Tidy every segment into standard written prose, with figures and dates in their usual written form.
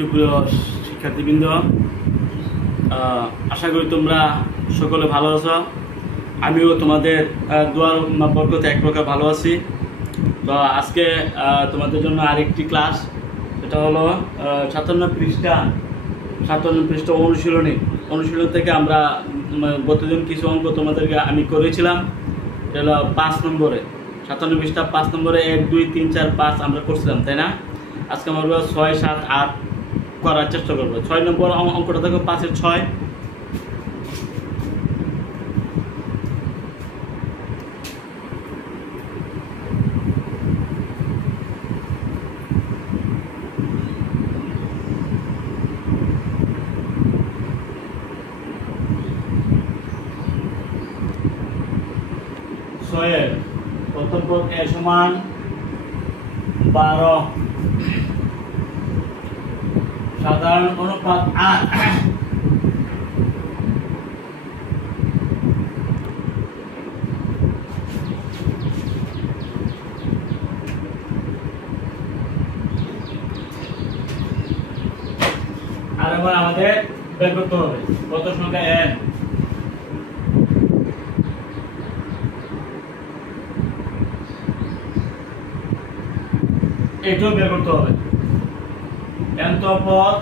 সুপ্রিয় শিক্ষার্থীবৃন্দ, আশা করি তোমরা সকলে ভালো আছো। আমিও তোমাদের দোয়ার বরকতে এক প্রকার ভালো আছি। তো আজকে তোমাদের জন্য আরেকটি ক্লাস, এটা হলো 57 পৃষ্ঠা অনুশীলন থেকে আমরা গতদিন কিছু অঙ্ক তোমাদেরকে আমি করেছিলাম। এটা হলো 5 নম্বরে 57 পৃষ্ঠা 5 নম্বরে 1 2 3 4 5 আমরা করছিলাম, তাই না? আজকে আমরা 6 7 8 করার চেষ্টা করবো। 6 নম্বর অঙ্কটা দেখো, 5-এর 6। প্রথম পদ a সমান 12, সাধারণ অনুপাত 8, আর এবার আমাদের বের করতে হবে কত সংখ্যা n। এটাও বের করতে হবে। nth পদ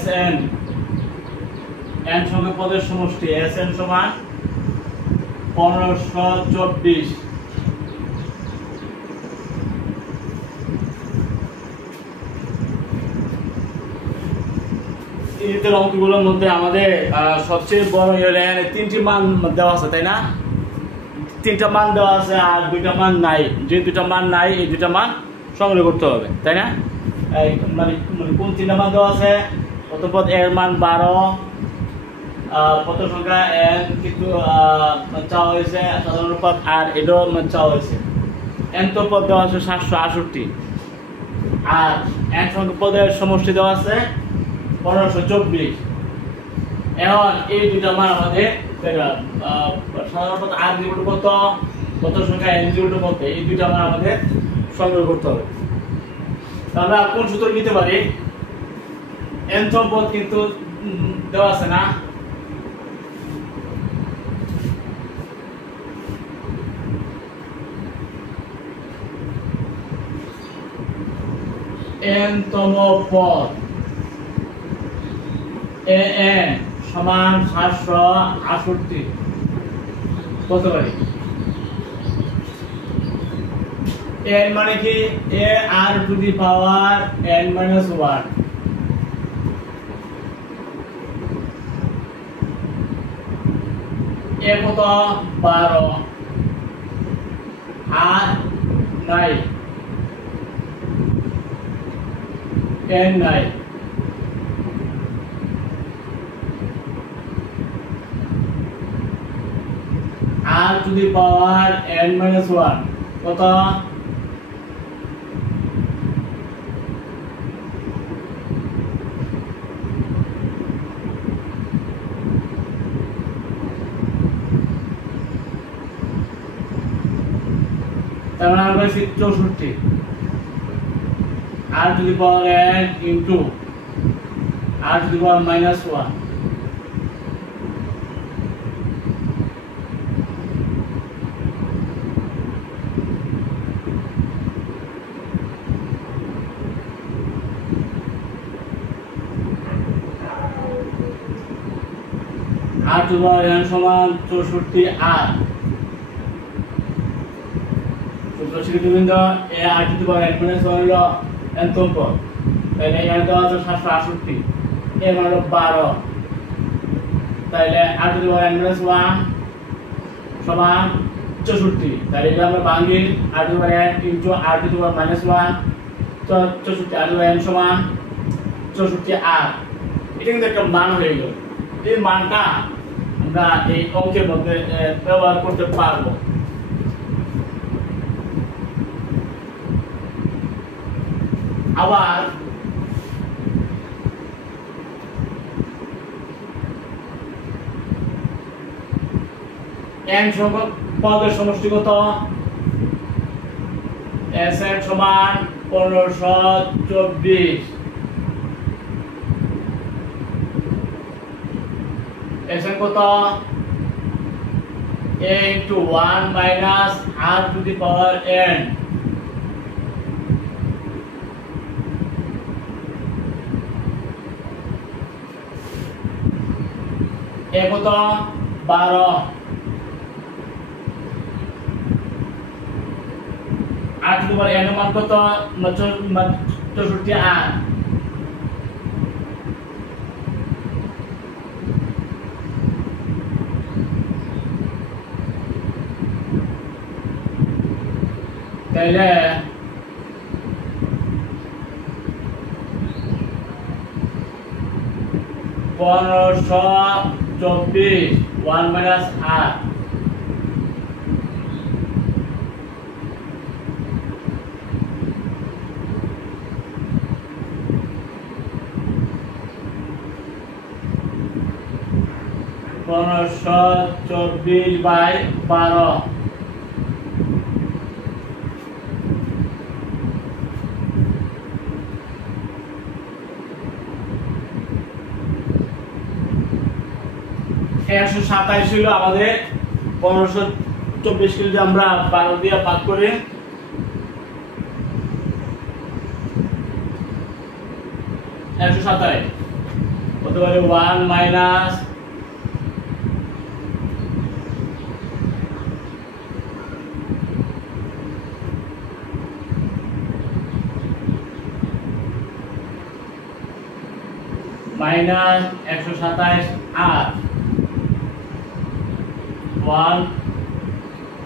Sn, n সংখ্যক পদের সমষ্টি Sn সমান 1524। এই অঙ্কগুলোর মধ্যে আমাদের সবচেয়ে বড় তিনটি মান দেওয়া আছে, তাই না? তিনটা মান দেওয়া আছে আর দুইটা মান নাই। যে দুইটা মান নাই, এই দুইটা মান সংগ্রহ করতে হবে, তাই না? মানে কোন তিনটা মান দেওয়া আছে? প্রথম পদ এর মান 12, প্রথম সংখ্যা n কিন্তু চাওয়া হয়েছে সাধারণ অনুপাত, আর এটাও চাওয়া হয়েছে। nth পদ দেওয়া আছে 768, আর n সংখ্যক পদের সমষ্টি দেওয়া আছে 1524। এখন এই দুইটা মান আমাদের সাধারণ অনুপাত r ইকুয়াল কত, প্রথম সংখ্যা n ইকুয়াল কত, এই দুইটা মান আমাদের সংগ্রহ করতে হবে। আমরা কোন সূত্র নিতে পারি? nth পদ কিন্তু দেওয়া আছে না, n-তম পদ an সমান 768 কত পারি? n মানে কি? a r to the power n minus 1। a কত? 12, আর নাই n নাই। r to the power n minus 1 কত? তার মানে আমরা পাইছি 64। r to the power n into r to the power minus 1। r to the power n সমান 64r। শিক্ষার্থীবৃন্দ, এই r to the power n minus 1 হলো nতম পদ, তাহলে এখানে দেওয়া আছে 768, এর মান হলো 12, তাহলে r to the power n minus 1 সমান 64। তাহলে এটা আমরা ভাঙি, r to the power n into r to the power minus 1, 64, r to the power n সমান 64r। এটা কিন্তু একটা মান হয়ে গেল। এই মানটা আমরা এই অঙ্কের মধ্যে ব্যবহার করতে পারবো। আবার n সংখ্যক পদের সমষ্টি কত? Sn সমান 1524। Sn কত? a into 1 minus r to the power n। a কত? 12। r to the power n এর মান কত? 64r। তাহলে 1524 1 minus r পনেরোশো চব্বিশ বাই 12। একশো 27 ছিল আমাদের 1524 কে যদি আমরা 12 দিয়ে ভাগ করি একশো 27 হতে পারে 1 মাইনাস মাইনাস 127 আর 1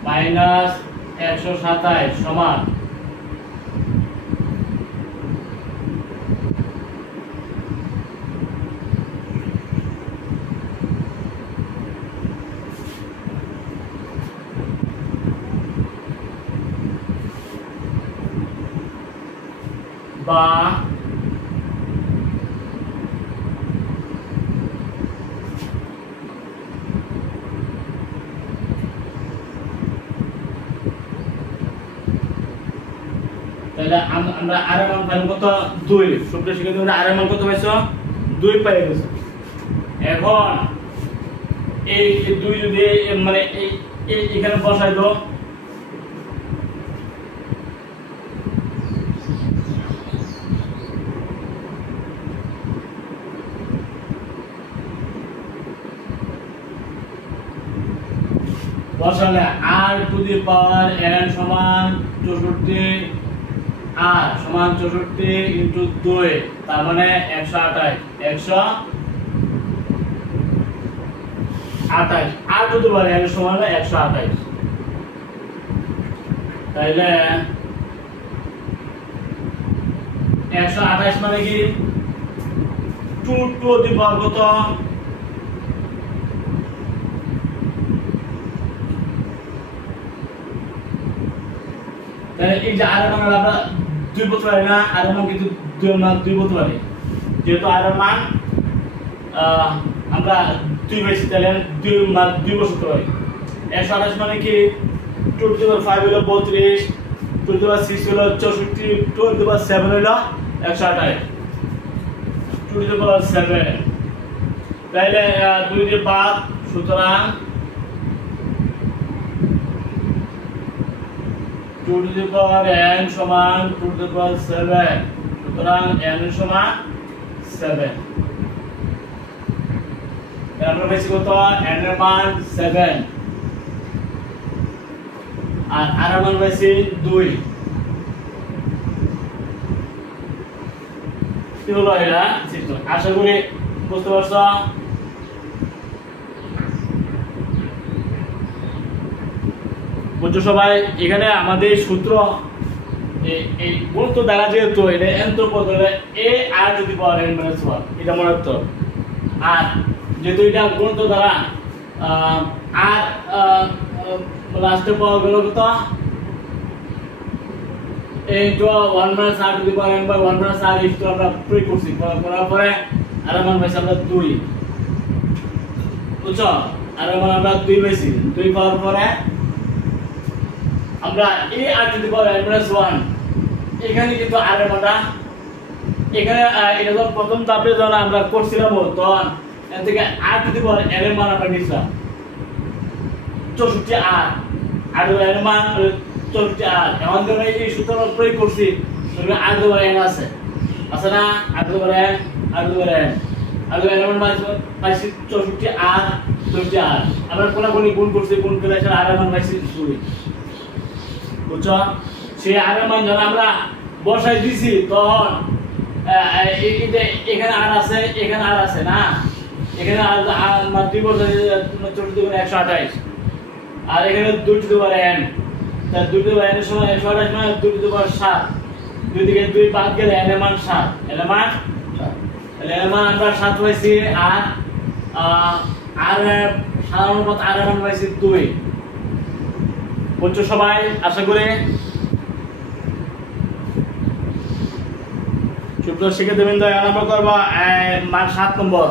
মাইনাস 127 সমান বা তাহলে আমরা আর এর মান পাইব কত 2 সুপ্রিয় শিক্ষার্থীরা আর এর মান কত পাইছো 2 পাই গেছো। এখন এই 2 যদি মানে এই এখানে বসাই দাও বসালে r to the power n সমান 64 r সমান 64 ইনটু 2 তার মানে 128 r to the power n সমান 128। তাইলে 128 মানে কি 2 টু দি পাওয়ার কত তাহলে এই যে আর এর মান আমরা 2 বলতে পারি না আর এর মান কিন্তু 2 মান 2 বলতে পারি যেহেতু আর এর মান আমরা 2 বেশি তাহলে 2 মান 2 বসাতে পারি। 128 মানে কি 2 টু দি পাওয়ার 5 হলো 32 2 টু দি পাওয়ার 6 হলো 64 2 টু দি পাওয়ার 7 হলো 128 2 টু দি পাওয়ার 7 তাহলে 2 দিয়ে 5 সুতরাং 2 to the power n সমান 2 to the power 7 সুতরাং n সমান 7। আমরা পেয়েছি কত n এর মান 7 আর r এর মান পেয়েছি 2। কি হলো এটা আশা করি বুঝতে পারছো। বুঝছো সবাই এখানে আমাদের সূত্র এই গুণিত দ্বারা যেহেতু এটা n তো পদ হলে a r to the power n minus 1 এটা মনে রাখতে হবে। আর যেহেতু এটা গুণিত দ্বারা আর লাস্টে পাওয়া গেল কত a into 1 minus r to the power n by 1 minus r into আমরা প্রয়োগ করছি করার পরে আর মান পাইছি আমরা 2। বুঝছো আর এর মান আমরা 2 পাইছি 2 পাওয়ার পরে আমরা এই r to the power n-1 এখানে কিন্তু r এর মানটা এখানে এটা যখন প্রথম ধাপে যখন আমরা করছিলাম তখন এর থেকে r to the power n এর মান আমরা নিছিলাম 64r আর এর মান 64r এখন যখন এই সূত্র প্রয়োগ করছি তবে r to the power n আছে না r to the power n r to the power n আর এর মান পাইছি 64r 64r আমরা কোনাকুনি গুণ করছি গুণ করে এসে r এর মান পাইছি 2 বুঝছো সেই r এর মান যখন আমরা বসাই দিছি তখন এখানে r আছে এখানে r আছে না এখানে r মান 2 বসাই 128 আর এখানে 2 টু দি পাওয়ার n তার 2 টু দি পাওয়ার n এর সমান 128 মানে 2 টু দি পাওয়ার 7 দুই দিকে 2 বাদ গেলে n এর মান 7 n এর মান 7 তাহলে n এর মান আমরা 7 পাইছি আর সাধারণত r এর মান পাইছি 2 বুঝছো সবাই আশা করি সুপ্রিয় শিক্ষার্থীবৃন্দ এখন আমরা করব মান 7 নম্বর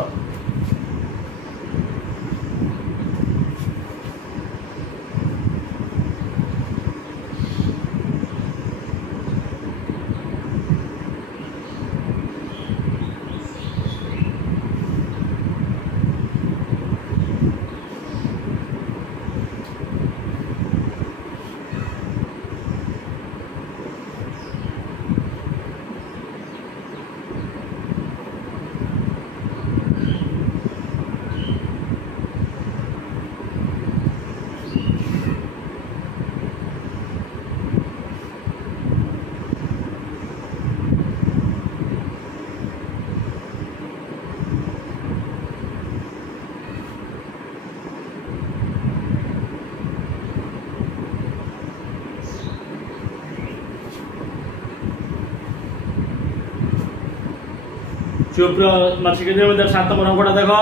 সুপ্রিয় শিক্ষার্থীদের মধ্যে 7 নম্বর অঙ্কটা দেখো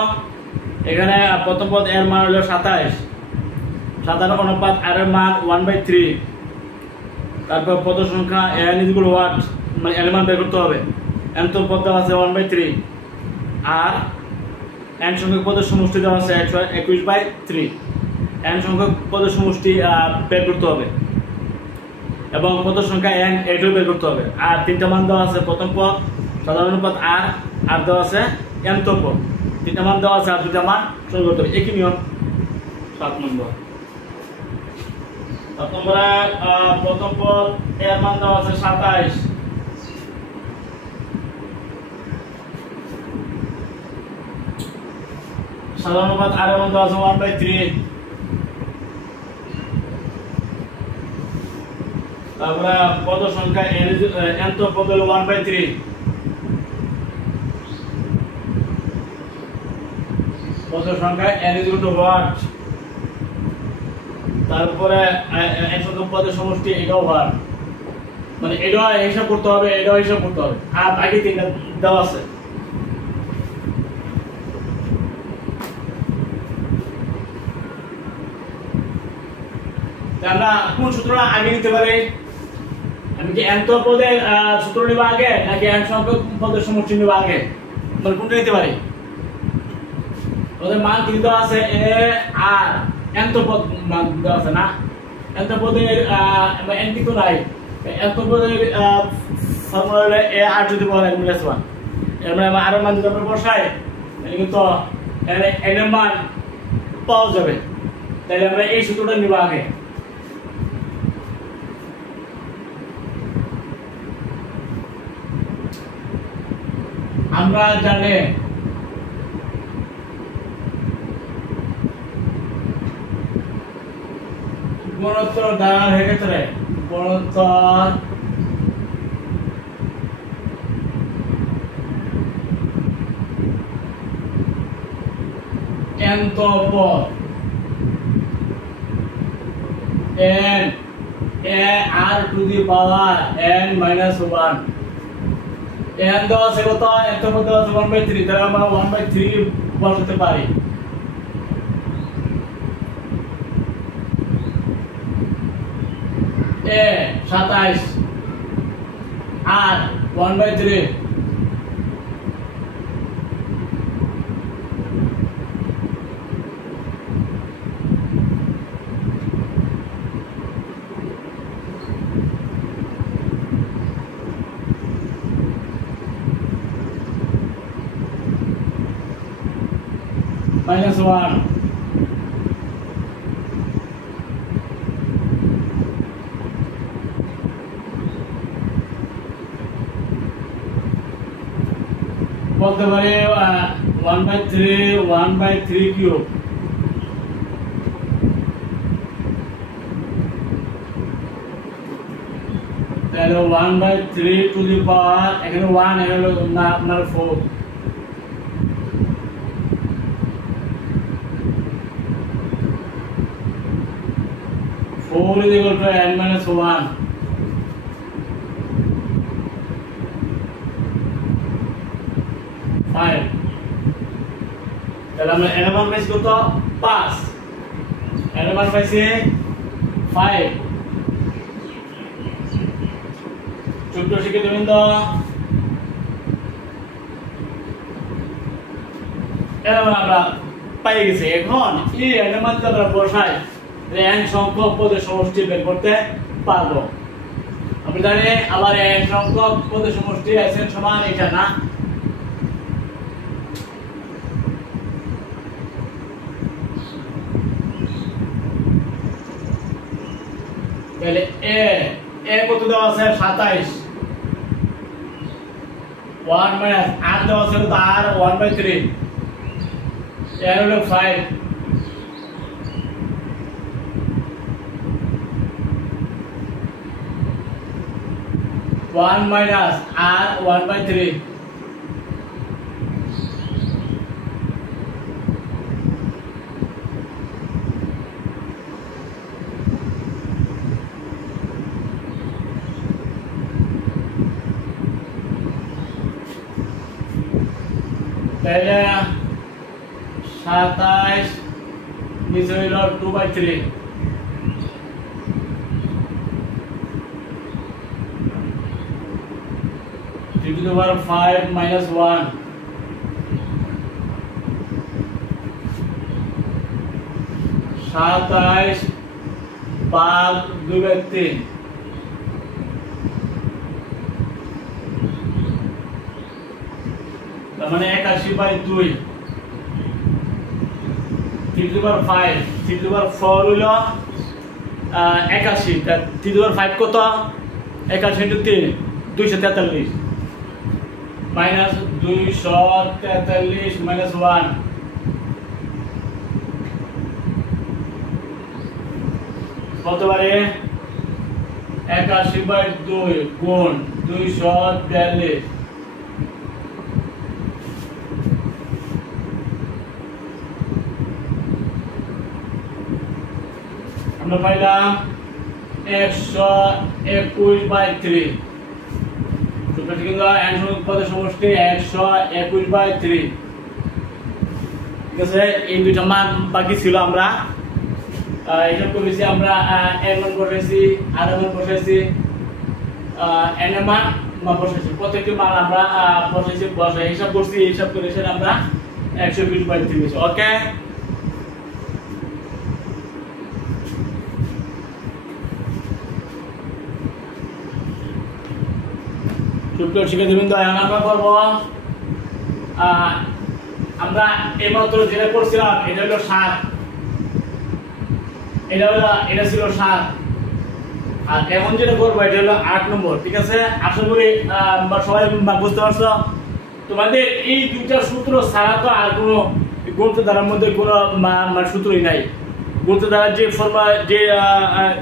এখানে প্রথম পদ এর মান হলো 27 সাধারণ অনুপাত r এর মান 1/3 তারপর পদ সংখ্যা n ইকুয়াল হোয়াট মানে n এর মান বের করতে হবে n তো পদ দেওয়া আছে 1/3 আর n সংখ্যক পদের সমষ্টি দেওয়া আছে 121/3 n সংখ্যক পদের সমষ্টি বের করতে হবে এবং পদ সংখ্যা n এটাও বের করতে হবে আর তিনটা মান দেওয়া আছে প্রথম পদ সাধারণ অনুপাত r আর দেওয়া আছে n তো পদ তিনটা মান দেওয়া আছে আর দুটা মান সরল করতে হবে একই নিয়ম 7 নম্বর তোমরা প্রথম পদ এর মান দেওয়া আছে 27 সাধারণ অনুপাত r এর মান দেওয়া আছে 1/3 তারপরে পদ সংখ্যা n তো পদ হলো 1/3 পদ সংখ্যা n is equal to what তারপরে n সংখ্যক পদের সমষ্টি এটাও হোয়াট মানে এটাও হিসাব করতে হবে এটাও হিসাব করতে হবে আর বাকি তিনটা দেওয়া আছে আমরা কোন সূত্রটা আগে নিতে পারি আমি কি n তো পদের সূত্র নিব আগে নাকি n সংখ্যক পদের সমষ্টি নিব আগে মানে কোনটা নিতে পারি ওদের মান কি দেওয়া আছে a r n তো পদ মান দেওয়া আছে না n তো পদের n কি তো নাই n তো পদের ফর্মুলা হলো a r to the power n - 1 এর মানে r এর মান যদি আমরা বসাই তাহলে কিন্তু n এর মান পাওয়া যাবে তাহলে আমরা এই সূত্রটা নিব আগে আমরা জানি গুণোত্তর দ্বারা ক্ষেত্রে গুণোত্তর n তো পদ n a r to the power n - 1 n দেওয়া আছে কত n তো পদ দেওয়া আছে 1/3 তাহলে আমরা 1/3 বসাতে পারি a 27 r 1/3 n -1 বলতে পারি 1/3 কিউব, তাহলে 1/3 টু দি পাওয়ার এখানে 1 এখানে হলো না আপনার 4, is equal to n minus 1. তাহলে আমরা n এর মান পাইছি কত 5, n এর মান পাইছি 5। ছোট শিক্ষার্থীবৃন্দ এবার আমরা পাই গেছি। এখন এই n এর মান আমরা বসাই n সংখ্যক পদের সমষ্টি বের করতে পারবো। আপনি জানেন আবার n সংখ্যক পদের সমষ্টি Sn সমান এটা না, তাহলে a কত দেওয়া আছে 27, 1 মাইনাস r দেওয়া আছে তো r 1/3, n হলো 5, one minus r 1/3, তাহলে 27 নিচে হইল 2/3, to the power 5 minus 1, সাতাইশ ভাগ 2/3, তার মানে 81/2, 3 to the power 5, 3 to the power 4 হইল 81, তা 3 to the power 5 কত 81 into 3 243 minus 243 minus 1, বলতে পারে 81/2 গুণ 243, আমরা পাইলাম 121/3। কিন্তু n পদের সমষ্টি 121/3। ঠিক আছে, এই দুইটা মান বাকি ছিল, আমরা হিসাব করেছি, আমরা n মান বসাইছি, r মান বসাইছি, n এর মান বসাইছি, প্রত্যেকটি মান আমরা বসাইছি, হিসাব করছি, হিসাব করে আমরা 120/3 পেয়েছি। ওকে, শিক্ষার্থীবৃন্দ এখন আমরা করবো, আমরা এইমাত্র যেটা করছিলাম এটা হলো 7, এটা ছিল 7, আর এখন যেটা করবো এটা হলো 8 নম্বর। ঠিক আছে, আশা করি সবাই বুঝতে পারছো। তোমাদের এই দুইটা সূত্র ছাড়া তো আর কোনো গণিত ধারার মধ্যে কোনো সূত্রই নাই। গণিত ধারার যে ফর্মুলা, যে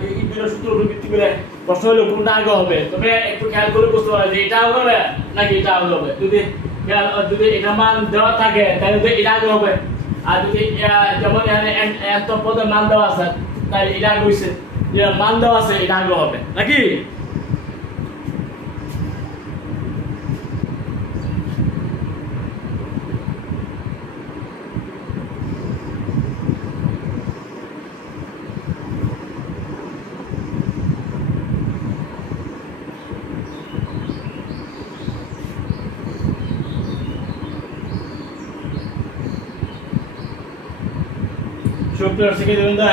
এই দুইটা সূত্র ভিত্তি করে প্রশ্ন হলো কোনটা আগে হবে, তবে একটু খেয়াল করে বুঝতে পারবে যে এটা আগে হবে নাকি এটা আগে হবে। যদি এটা মান দেওয়া থাকে তাহলে তো এটা আগে হবে, আর যদি যেমন এখানে এত পদের মান দেওয়া আছে তাহলে এটা আগে হয়েছে, যে মান দেওয়া আছে এটা আগে হবে নাকি।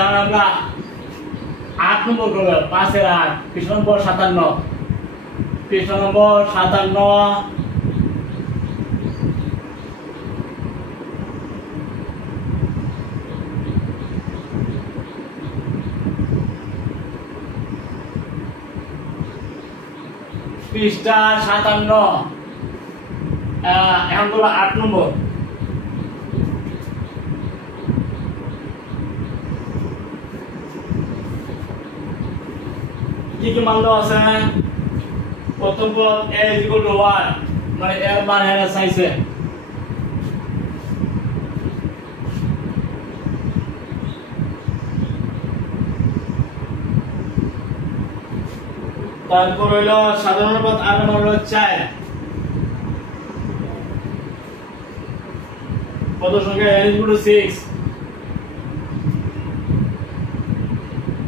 এখন আমরা 8 নম্বর করবো, 5 এর 8, পৃষ্ঠ নম্বর 57, পৃষ্ঠ নম্বর 57, পৃষ্ঠা 57 এখন হলো 8 নম্বর। কি কি মান দেওয়া আছে? প্রথম পদ a = 1 মানে এর মান এখানে চাইছে। তারপর হইল সাধারণ পদ আর মান হলো 4, পদ সংখ্যা n = 6।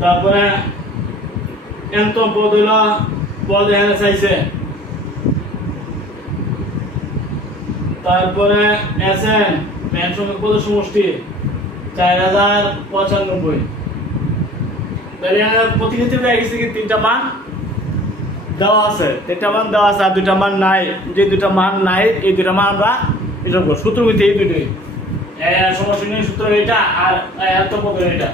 তারপরে এন্তম পদ হইল পদ এখানে চাইছে। তারপরে Sn n সংখ্যক পদের সমষ্টি 4095। তাহলে এখানে প্রতি ক্ষেত্রে দেখা গেছে কি তিনটা মান দেওয়া আছে, তিনটা মান দেওয়া আছে আর দুইটা মান নাই। যে দুইটা মান নাই এই দুইটা মান আমরা এটা করব। সূত্র হইতে এই দুইটাই সমষ্টি নিয়ে সূত্র এটা আর এত পদের এটা,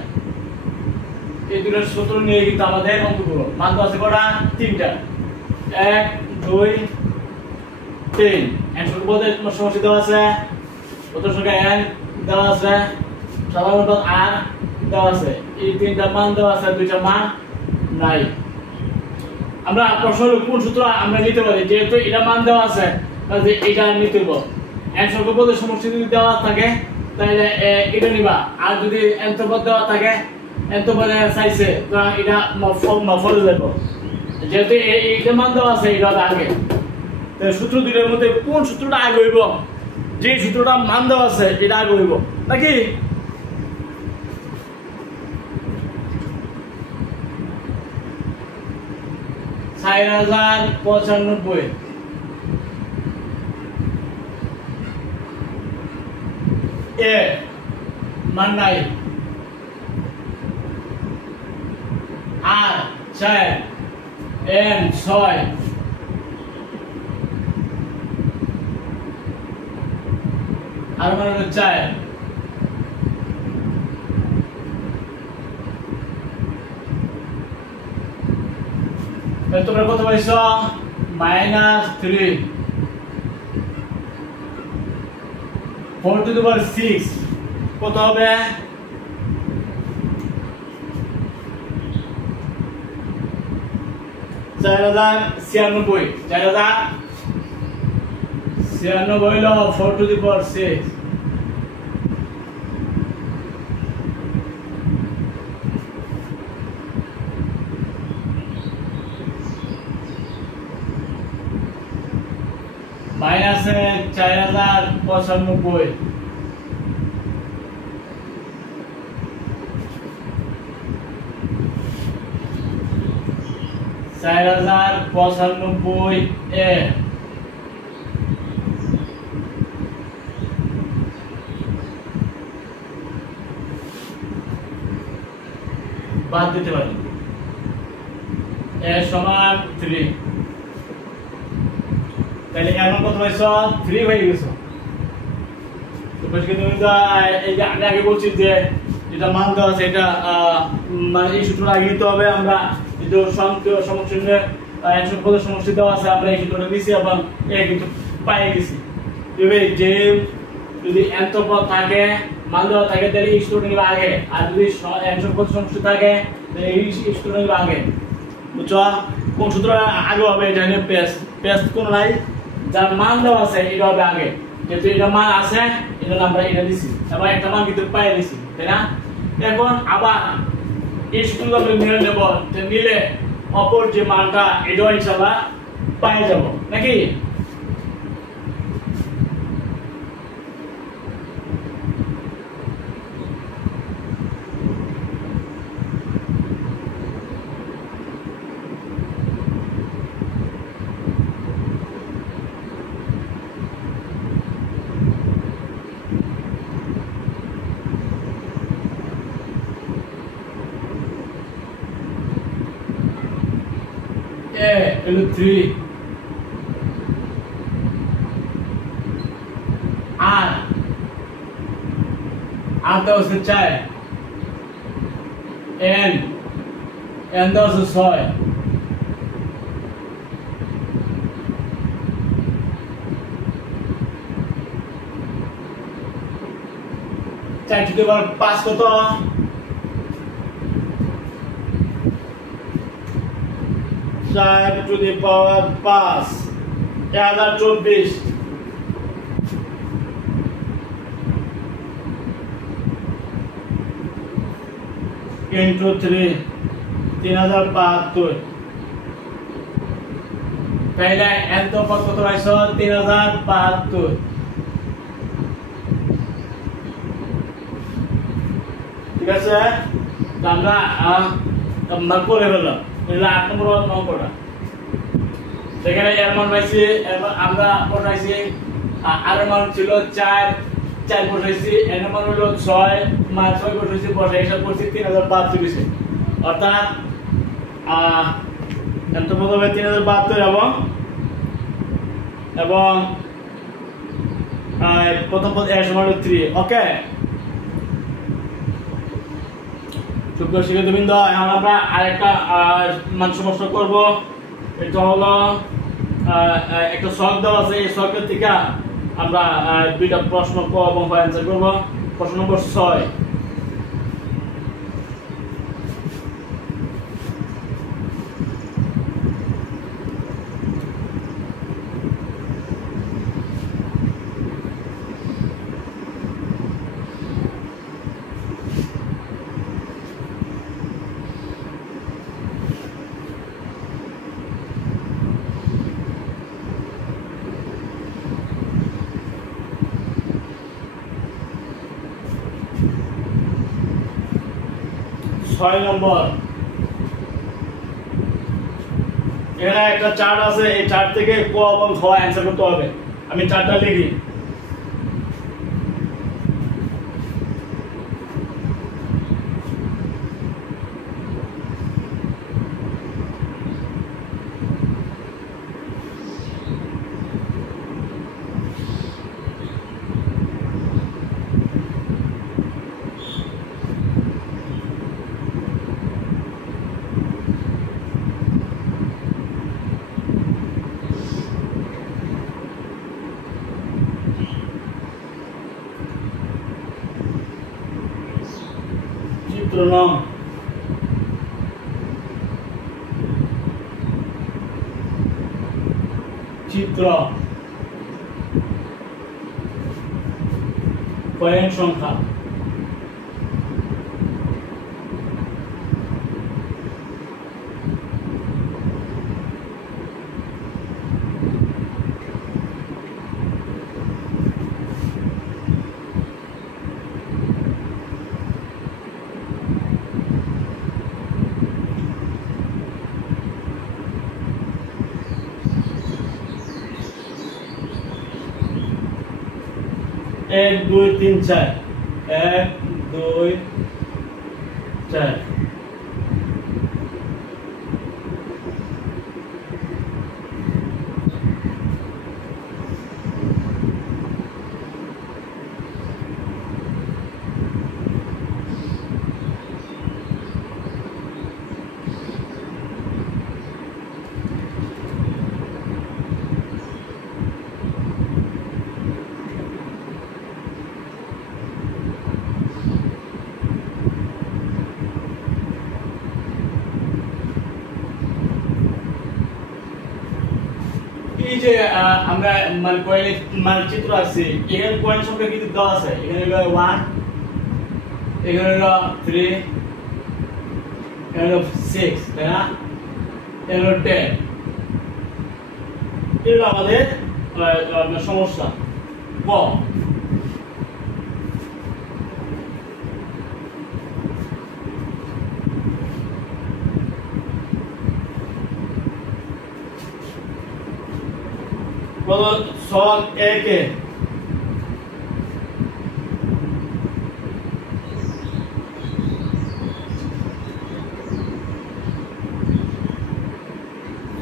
এই দুটোর সূত্র নিয়ে কিন্তু আমাদের অঙ্কগুলো মান দেওয়া আছে কটা? তিনটা, 1 2 3। n সংখ্যক পদের সমষ্টি দেওয়া আছে, পদের সংখ্যা n দেওয়া আছে, সাধারণ পদ r দেওয়া আছে। এই তিনটা মান দেওয়া আছে, দুইটা মান নাই। আমরা প্রশ্ন কোন সূত্র আমরা নিতে পারি? যেহেতু এটা মান দেওয়া আছে তাহলে এটা নিতে হবে। n সংখ্যক পদের সমষ্টি যদি দেওয়া থাকে তাহলে এটা নিবা, আর যদি n তো পদ দেওয়া থাকে n তো পদ চাইছে তো এটা ফলে যাব। যেহেতু এটা মান দেওয়া আছে এটা আগে, তাহলে সূত্র দুইটার মধ্যে কোন সূত্রটা আগে হইব? যে সূত্রটা মান দেওয়া আছে এটা আগে হইব নাকি? $4095 এ মান নাই, আর 4 n 6 আর মান হলো 4। তোমরা কত পাইছ? -3 4 to the power 6 কত হবে? 4096। 4096 হইল 4 to the power 6। মাইনাস 4095 4095 এ বাদ দিতে পারি, এ সমান 3। তাহলে এখন কত পাইছ? 3 হয়ে গেছে। তো বুঝকে তুমি তো এই যে আমি আগে বলছি যে যেটা মান দেওয়া আছে এটা মানে এই সূত্র আগে নিতে হবে। আমরা যে সমষ্টির একশো পদের সমষ্টি দেওয়া আছে আমরা এই সূত্রটা নিছি এবং এ কিন্তু পাই গেছি। তবে যে যদি n তো পদ থাকে মান দেওয়া থাকে তাহলে এই সূত্রটা নিবে আগে, আর যদি একশো পদের সমষ্টি থাকে তাহলে এই সূত্রটা নিবে আগে। বুঝছো কোন সূত্র আগে হবে? এটা নিয়ে পেস্ট কোন নাই, যার মান দেওয়া আছে এটা হবে আগে। যেহেতু এটা মান আছে এটা আমরা এটা দিছি এবং একটা মান কিন্তু পাই দিছি, তাই না? এখন আবার এই সূত্র আমরা মিলে নেব, নিলে অপর যে মানটা এটাও ইনশাআল্লাহ পাই যাব নাকি? হলো 3 আর দেওয়া হচ্ছে 4 n দেওয়া হচ্ছে 6 4 টু দি পাওয়ার 5 কত? 4 টু দি পাওয়ার 5 1024 into 3 3072 তাহলে এত কত পাইছো 3072 ঠিক আছে তো আমরা মান করে ফেললাম এটা 8 নম্বর অঙ্কটা সেখানে এর মান পাইছি আমরা বসাইছি আর মান ছিল 4 বসাইছি এর মান হলো 6 মান 6 বসাইছি বসাই হিসাব করছি 3072 দিছে অর্থাৎ এত কত হবে 3072 এবং প্রথম পদ এর সমান হলো 3 ওকে সুপ্রিয় শিক্ষার্থীবৃন্দ এখন আমরা আরেকটা মান সমস্যা করব এটা হলো একটা শর্ট দেওয়া আছে এই শর্টের থেকে আমরা দুইটা প্রশ্ন ক এবং খ অ্যানসার করব প্রশ্ন নম্বর 6 নম্বর এখানে একটা চার্ট আছে এই চার্ট থেকে ক এবং খ অ্যানসার করতে হবে আমি চার্টটা লিখি চিত্র পয়েন্ট সংখ্যা एक दुई तीन चार एक दुई चार এই যে আমরা মানে পয়েন্ট মানচিত্র আছে এখানে পয়েন্ট সংখ্যা কিন্তু দেওয়া আছে এখানে হলো 1 এখানে হলো 3 এখানে হলো 6 তাই না এখানে হলো 10 এটা আমাদের সমস্যা ক ছক একে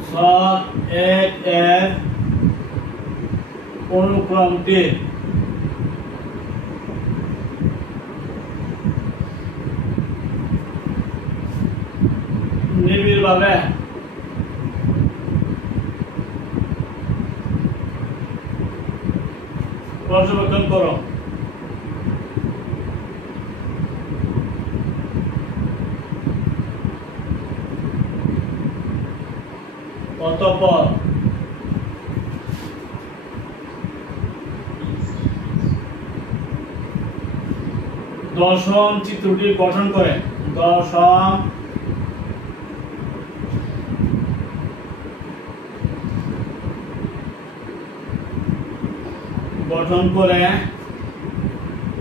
ছক এক এর অনুক্রমটি নিবিড়ভাবে পর্যবেক্ষণ করো অতঃপর দশম চিত্রটি গঠন করে দশম গঠন করে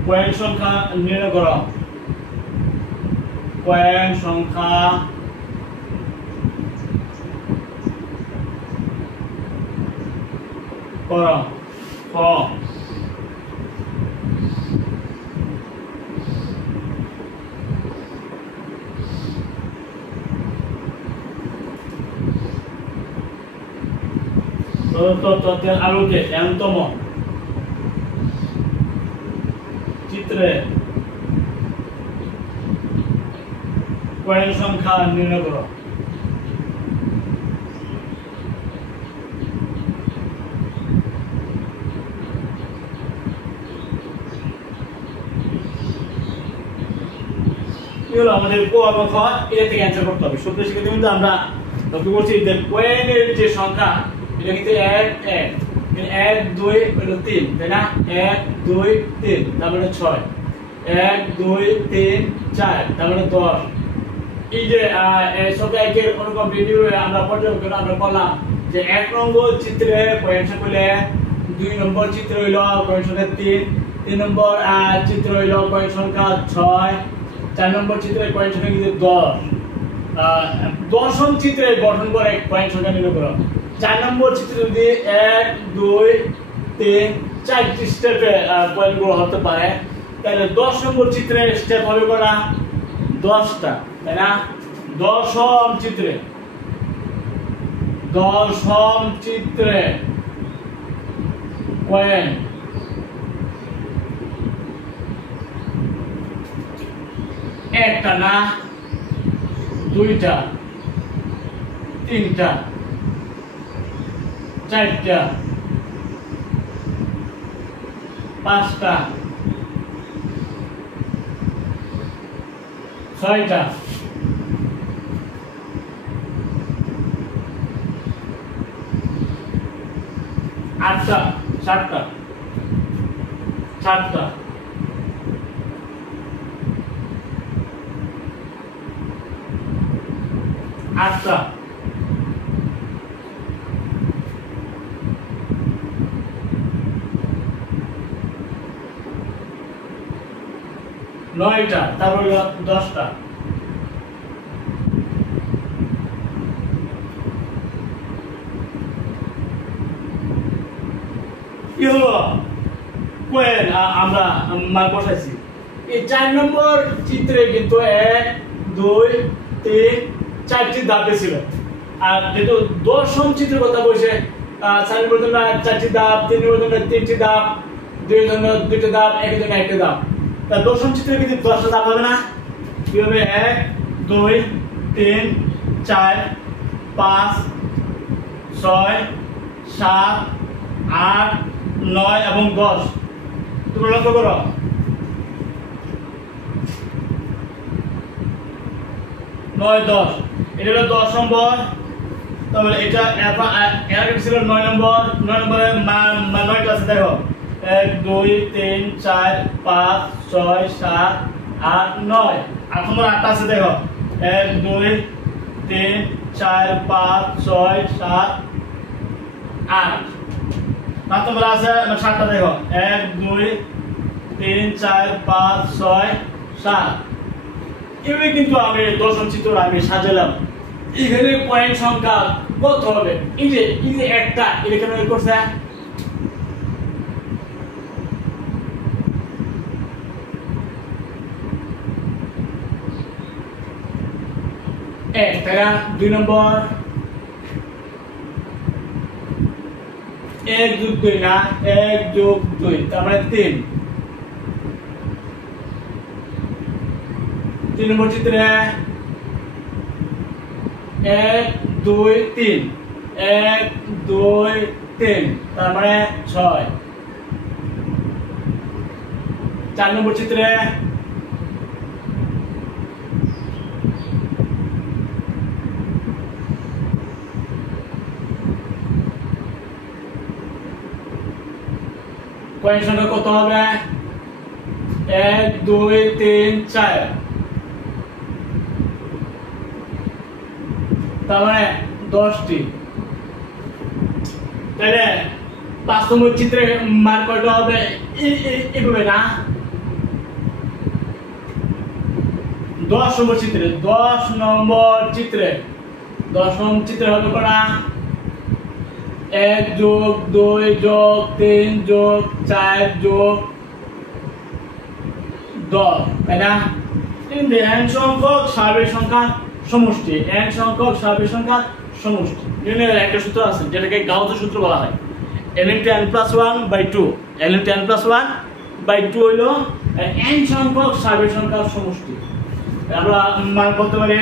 পয়েন্ট সংখ্যা নির্ণয় করো পয়েন্ট সংখ্যা করো ক তথ্যের আলোকে এনতম চিত্রে পয়েন্ট সংখ্যা নির্ণয় করো আমাদের এটা থেকে অ্যান্সার করতে হবে সূত্র শিখে কিন্তু আমরা লক্ষ্য করছি যে পয়েন্টের যে সংখ্যা এটা কিন্তু এক এক এক দুই হলো তিন তাই না এক দুই তিন তারপরে ছয় এক দুই তিন চার তারপরে 10 এই যে সংখ্যা একের অনুক্রম ভিডিও আমরা পর্যবেক্ষণ আমরা করলাম যে এক নম্বর চিত্রে পয়েন্ট সংখ্যা 2 নম্বর চিত্র হইল পয়েন্ট সংখ্যা 3 3 নম্বর চিত্র হইল পয়েন্ট সংখ্যা 6 4 নম্বর চিত্রে পয়েন্ট সংখ্যা কিন্তু 10 দশম চিত্রে গঠন করে পয়েন্ট সংখ্যা নির্ণয় করো 4 নম্বর চিত্রে যদি 1 2 3 4টি স্টেপে পয়েন্ট গুলো হতে পারে তাহলে 10 নম্বর চিত্রে স্টেপ হবে করা 10টা তাই না দশম চিত্রে পয়েন্ট একটা না দুইটা তিনটা চারটা পাঁচটা ছয়টা আটটা সাতটা সাতটা আটটা নয়টা তারপর 10টা কি হলো পয়েন্ট আমরা মান বসাইছি এই 4 নম্বর চিত্রে কিন্তু 1 2 3 4টি ধাপ ছিল আর যেহেতু দশম চিত্রের কথা বলছে 4 নম্বর জন্য 4টি ধাপ 3 নম্বর জন্য 3টি ধাপ 2 জন্য 2টি ধাপ 1 জন্য 1টি ধাপ তা দশম চিত্রে কিন্তু 10টা ধাপ হবে না কি হবে 1 2 3 4 5 6 7 8 9 এবং 10 তোমরা লক্ষ্য করো নয় 10 এটা হলো 10 নম্বর তাহলে এটা এর ছিল 9 নম্বর 9 নম্বরে 9টা আছে দেখো 1 2 3 4 5 6 7 8 9 8 নম্বর 8টা আছে দেখো 1 2 3 4 5 6 7 8 7 নম্বর আছে 7টা দেখো 1 2 3 4 5 6 7 এভাবে কিন্তু আমি দশম চিত্র আমি সাজালাম এখানে পয়েন্ট সংখ্যা কত হবে এই যে একটা এটা কেন করছে তাই না 2 নম্বর 1 যোগ 2 না 1 যোগ 2 তার মানে 3 3 নম্বর চিত্রে 1 2 3 1 2 3 তার মানে 6 4 নম্বর চিত্রে 1 পয়েন্ট সংখ্যা কত হবে 1 2 3 4 তার মানে 10টি তাহলে 5 নম্বর চিত্রে মান কয়টা হবে এইভাবে না 10 নম্বর চিত্রে 10 নম্বর চিত্রে হবে কটা 1 যোগ 2 যোগ 3 যোগ 4 যোগ 10 তাই না n সংখ্যক স্বাভাবিক সংখ্যার সমষ্টি n সংখ্যক স্বাভাবিক সংখ্যার সমষ্টি নির্ণয়ের একটা সূত্র আছে যেটাকে গাউসের সূত্র বলা হয় n * n + 1/2 n * n + 1/2 হলো n সংখ্যক স্বাভাবিক সংখ্যার সমষ্টি আমরা মান করতে পারি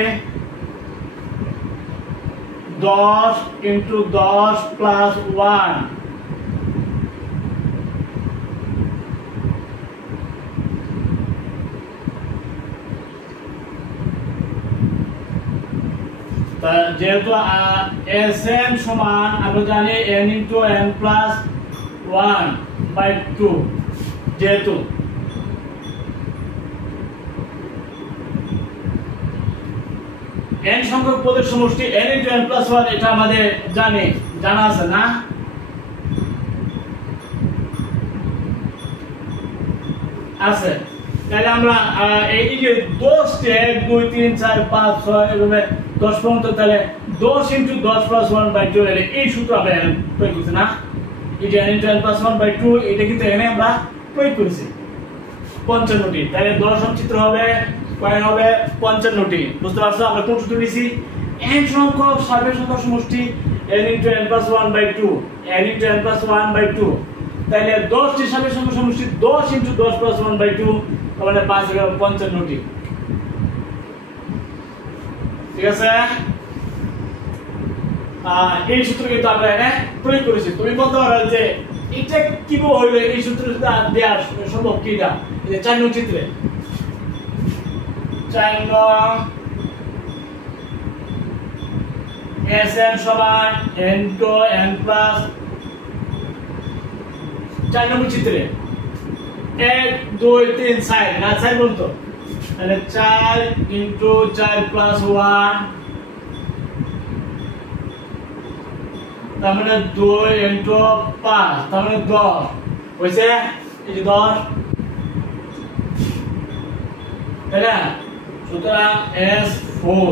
10 × 10 + 1 যেহেতু Sn সমান আমরা জানি n * n + 1/2 যেহেতু n সংখ্যক পদের সমষ্টি n * n + 1 এটা আমাদের জানা আছে না আছে তাহলে আমরা এই যে 10 1 2 3 4 5 6 এভাবে 10 পর্যন্ত তাহলে 10 × 10 + 1/2 এর এই সূত্র আমরা প্রয়োগ করছি না এই যে n * n + 1/2 এটা কিন্তু এখানে আমরা প্রয়োগ করেছি 55টি তাহলে 10 নং চিত্র হবে কয় হবে 55টি বুঝতে পারছো আমরা কোন সূত্র নিছি n সংখ্যক স্বাভাবিক সংখ্যার সমষ্টি n * n + 1/2 n * n + 1/2 তাহলে 10টি স্বাভাবিক সংখ্যার সমষ্টি 10 × 10 + 1/2 তাহলে 5 × 55টি ঠিক আছে এই সূত্র কিন্তু আমরা এখানে প্রয়োগ করেছি তুমি বলতে পারো যে এটা কিভাবে হইলো এই সূত্রটা দেওয়া সম্ভব কিনা এই যে 4 নং চিত্রে 4 নং Sn সমান n * n + 4 নম্বর চিত্রে 1 2 3 4 না 4 বলতো তাহলে 4 × 4 + 1 তার মানে 2 × 5 তার মানে 10 হইছে এই যে 10 তাই না সুতরাং S4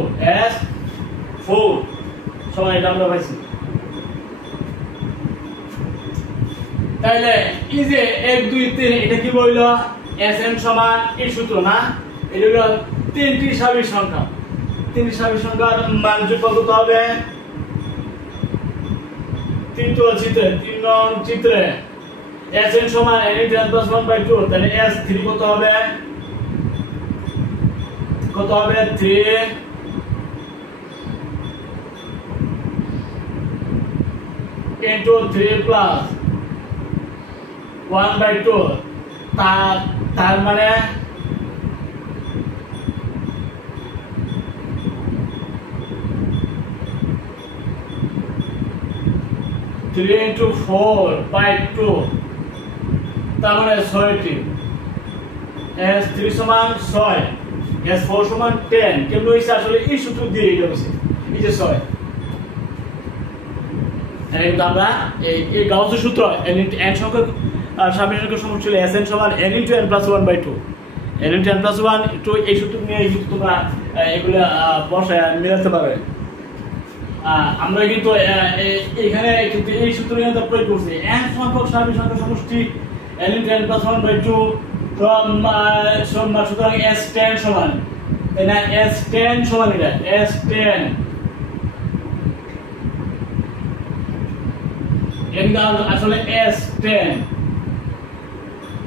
সবাই এটা আমরা পাইছি তাহলে এই যে 1 2 3 এটা কি বললো Sn সমান এই সূত্র না এটা হলো তিনটি স্বাভাবিক সংখ্যা তিনটি স্বাভাবিক সংখ্যার মান যোগফল কত হবে 3 নং চিত্রে Sn সমান n * n + 1/2 তাহলে S3 কত হবে 3 × 3 + 1/2 তার মানে 3 × 4/2 তার মানে 6টি S3 সমান 6 S4 সমান 10 কেমন হইছে আসলে এই সূত্র দিয়ে এটা হইছে এই যে 6 এখন আমরা এই গাউসের সূত্র n সংখ্যক স্বাভাবিক সংখ্যার সমষ্টি হলো Sn সমান n * n + 1/2 n * n + 1 তো এই সূত্র নিয়ে কিন্তু তোমরা এগুলা বসায় মিলাতে পারবে আমরা কিন্তু এখানে কিন্তু এই সূত্র নিয়ে প্রয়োগ করছি n সংখ্যক স্বাভাবিক সংখ্যার সমষ্টি n * n + 1/2 সুতরাং S10 সমান তাই না S10 সমান এটা S10 আসলে S10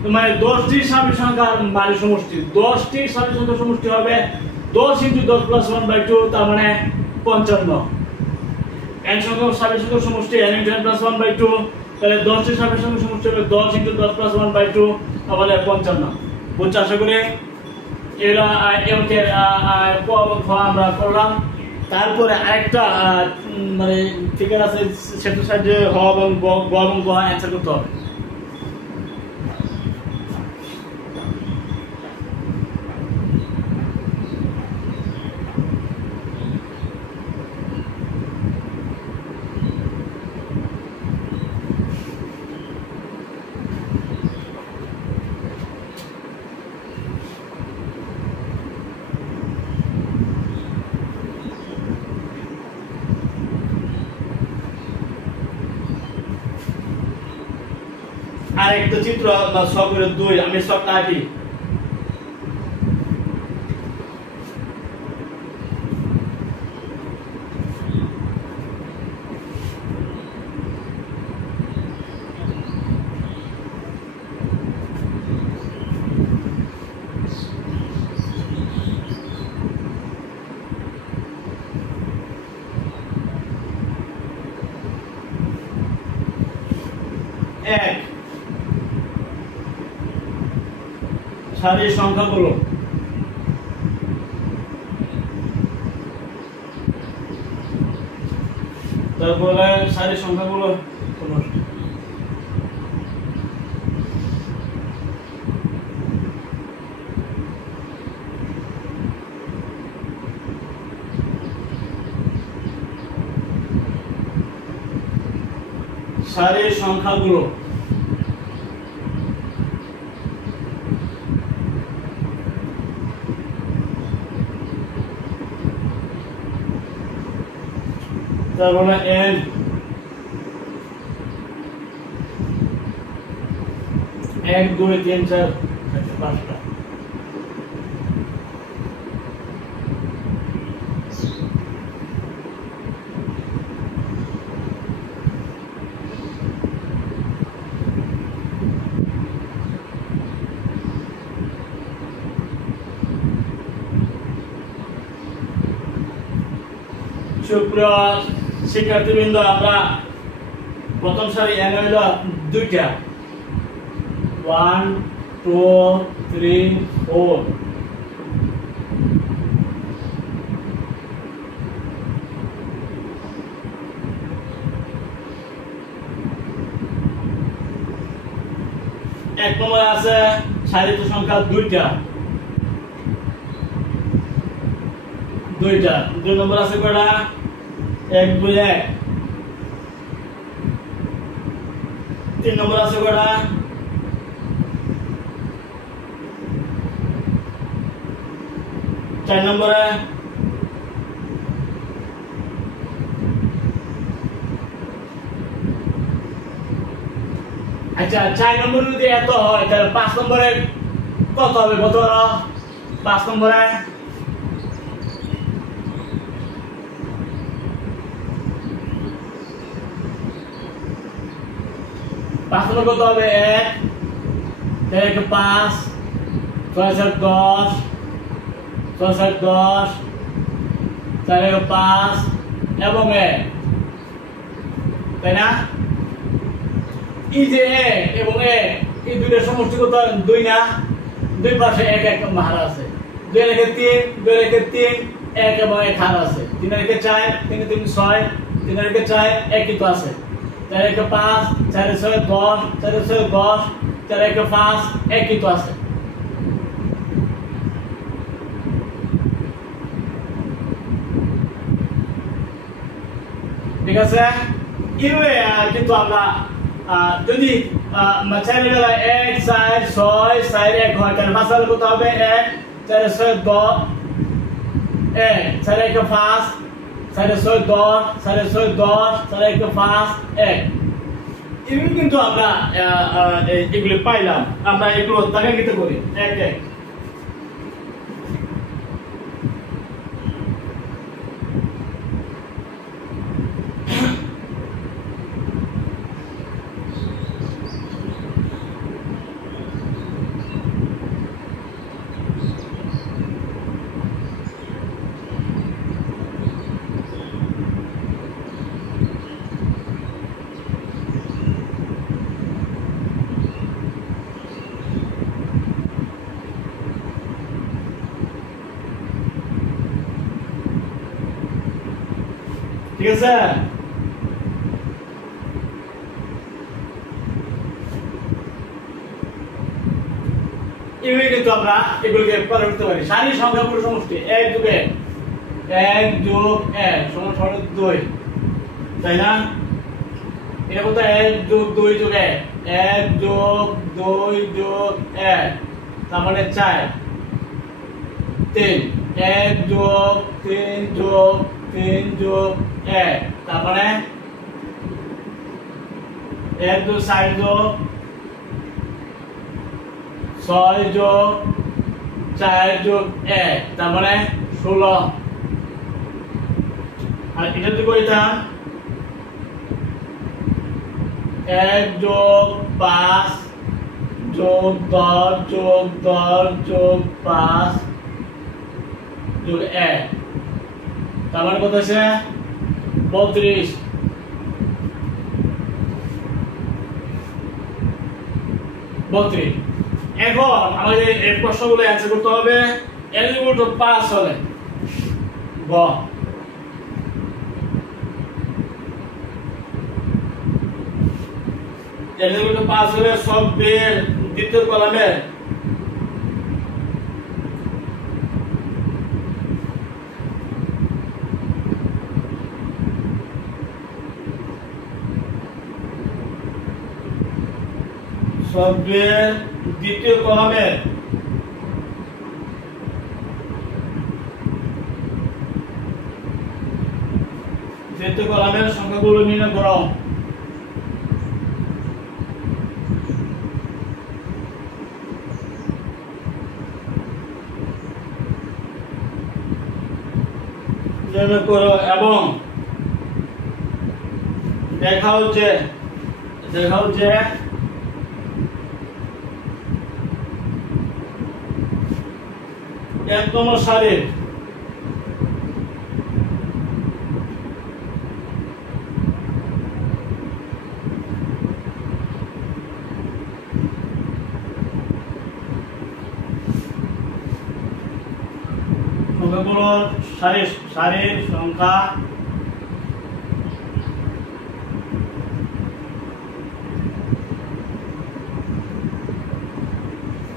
তোমার 10টি স্বাভাবিক সংখ্যার মানে সমষ্টি 10টি স্বাভাবিক সংখ্যার সমষ্টি হবে 10 × 10 + 1/2 তার মানে 55 n সংখ্যক স্বাভাবিক সংখ্যার সমষ্টি n * n + 1/2 তাহলে 10টি স্বাভাবিক সংখ্যার সমষ্টি হবে 10 × 10 + 1/2 তাহলে 55 বুঝছো আশা করি এরা এমকের আমরা করলাম তারপরে আরেকটা মানে ঠিক আছে সেটা সাহায্যে হ এবং গ এবং গ অ্যানসার করতে হবে আরেকটা চিত্র ছকের 2 আমি ছকটা আঁকি। এক সারির সংখ্যাগুলো তারপরে সারির সংখ্যাগুলো সারির সংখ্যাগুলো তারপরে n 1 2 3 4 5টা সুপ্রিয় শিক্ষার্থীবৃন্দ, আমরা প্রথম সারি n হইল 2টা 1 2 3 4 এক নম্বরে আছে সারিতে সংখ্যা 2টা 2 নম্বর আছে কয়টা 1 2 1 3 নম্বর আছে কয়টা 4 নম্বরে আচ্ছা 4 নম্বর যদি এত হয় তাহলে 5 নম্বরে কত হবে? কত 5 নম্বরে 5 নম্বর কত হবে? 1 তাহলে 5 6 7 10 6 7 10 তাহলে 5 এবং 1, তাই না? এই যে 1 এবং 1 এই দুইটার সমষ্টি কত? 2 না? দুই পাশে 1 1 হার আছে। 2 রেখে 3 2 রেখে 3 1 এবং 1 হার আছে। 3 রেখে 4 3 3 6 3 রেখে 4 1 তো আছে। 4 রেখে 5 4 6 10 4 6 10 4 রেখে 5 1 তো আছে। ঠিক আছে? এইভাবে কিন্তু আমরা যদি 4 বেলায় 1 4 6 4 1 হয় তাহলে 5 বেলা কত হবে? 1 4 6 10 1 4 1 5 4 6 10 4 6 10 4 1 5 1 এগুলো কিন্তু আমরা এগুলো পাইলাম। আমরা এগুলো দাগাঙ্কিত করি 1 1। ঠিক আছে? এগুলো কিন্তু আমরা এগুলোকে পরে করতে পারি। সারির সংখ্যাগুলো সমষ্টি 1 যোগ 1 1 যোগ 1 সমান 2, তাই না? এটা কত? 1 যোগ 2 যোগ 1 1 যোগ 2 যোগ 1 তার মানে 4 3 1 যোগ 3 যোগ 3 যোগ 1 তার মানে 1 2 4 যোগ 6 যোগ 4 যোগ 1 তার মানে 16 আর এটা তো কইতাম 1 যোগ 5 যোগ 10 যোগ 10 যোগ 5 যোগ 1 তার মানে কত আছে 32 এখন আমাদের এই প্রশ্নগুলো অ্যানসার করতে হবে n = 5 হলে গ n = 5 হলে শব্দের দ্বিতীয় কলামে শব্দের দ্বিতীয় কলামে সংখ্যাগুলো নির্ণয় করো এবং দেখা হচ্ছে একতম সারির সংখ্যাগুলোর সারির সংখ্যা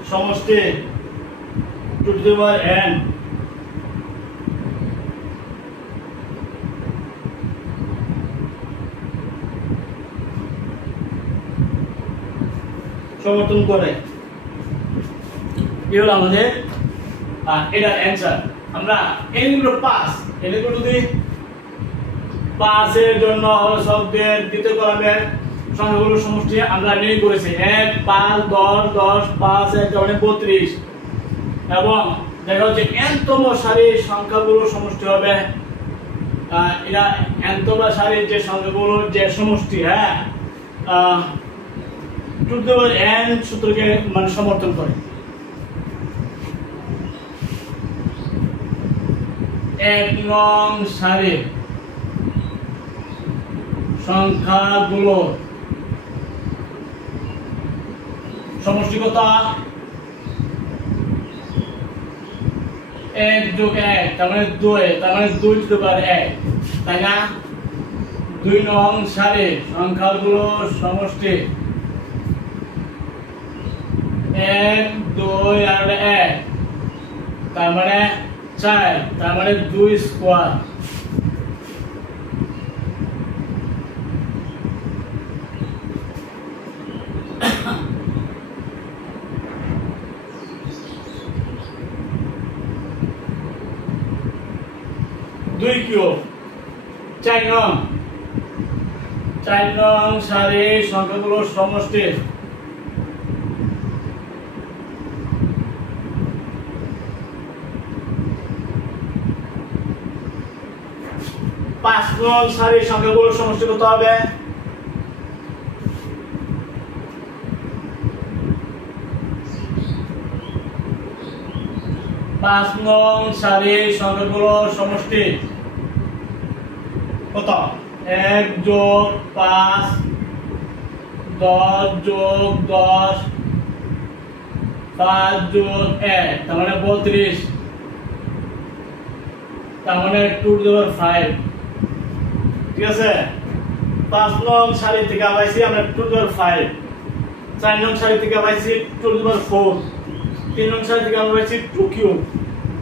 সমষ্টি টু দি পাওয়ার n সমর্থন করে এই হলো আমাদের এটার অ্যান্সার আমরা n = 5 n = 5 এর জন্য শব্দের দ্বিতীয় কলামের সংখ্যাগুলোর সমষ্টি আমরা নির্ণয় করেছি 1 5 10 10 5 1 মানে 32 এবং দেখা হচ্ছে n-তম সারির সংখ্যাগুলোর সমষ্টি হবে এটা n-তম সারির যে সংখ্যাগুলোর যে সমষ্টি হ্যাঁ টু দি পাওয়ার n সূত্রকে মানে সমর্থন করে এক নং সারির সংখ্যাগুলো সমষ্টি কত 1 যোগ 1 তার মানে 2 তার মানে 2 টু দি পাওয়ার 1 তাই না 2 নং সারির সংখ্যাগুলো সমষ্টি 1 2 আর 1 তার মানে 4 তার মানে 2 স্কয়ার চার নং সারির সংখ্যাগুলোর সমষ্টি 5 নং সারির সংখ্যাগুলোর সমষ্টি কত হবে 5 নং সারির সংখ্যাগুলোর সমষ্টি কত 1 যোগ 5 10 যোগ 10 5 যোগ 1 তার মানে 32 তার মানে 2 টু দি পাওয়ার 5 ঠিক আছে 5 নং সারি থেকে পাইছি আমরা 2 টু দি পাওয়ার 5 4 নং সারি থেকে পাইছি 2 টু দি পাওয়ার 4 3 নং সারি থেকে আমরা পাইছি 2 কিউব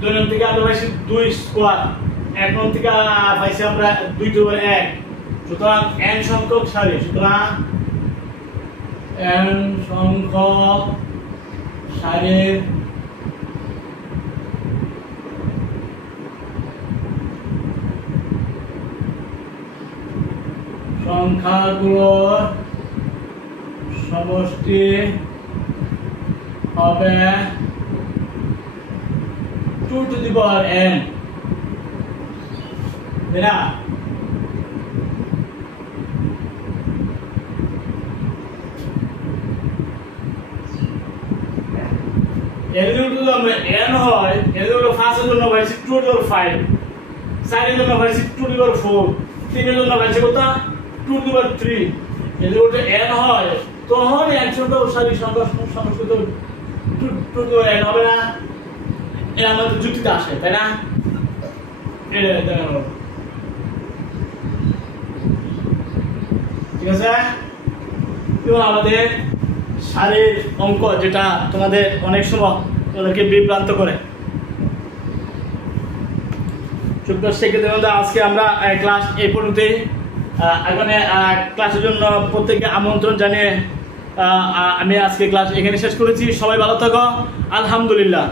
2 নং থেকে আমরা পাইছি 2 স্কয়ার 1 নং থেকে পাইছি আমরা 2 টু দি পাওয়ার 1 সুতরাং n সংখ্যক সারি সুতরাং n সংখ্যক সারির সংখ্যাগুলোর সমষ্টি হবে 2 to the power n, তাই না? n হয় n হলো 5 এর জন্য পাইছি 2 to the power 5, 4 এর জন্য পাইছি 2 to the power 4, 3 এর জন্য পাইছি কত 2 to the power 3। যদি ওটা n হয় তখন n ছোট সারি সংখ্যা সংস্কৃত 2 to the power n হবে না? এটা আমাদের যুক্তিতে আসে, তাই না? এটা দেখো, ঠিক আছে? এবং আমাদের সারির অঙ্ক যেটা তোমাদের অনেক সময় তোমাদেরকে বিভ্রান্ত করে। সুপ্রিয় শিক্ষার্থী বন্ধুরা, আজকে আমরা ক্লাস এই পর্যন্তই। এখানে ক্লাসের জন্য প্রত্যেককে আমন্ত্রণ জানিয়ে আমি আজকে ক্লাস এখানে শেষ করেছি। সবাই ভালো থাকো, আলহামদুলিল্লাহ।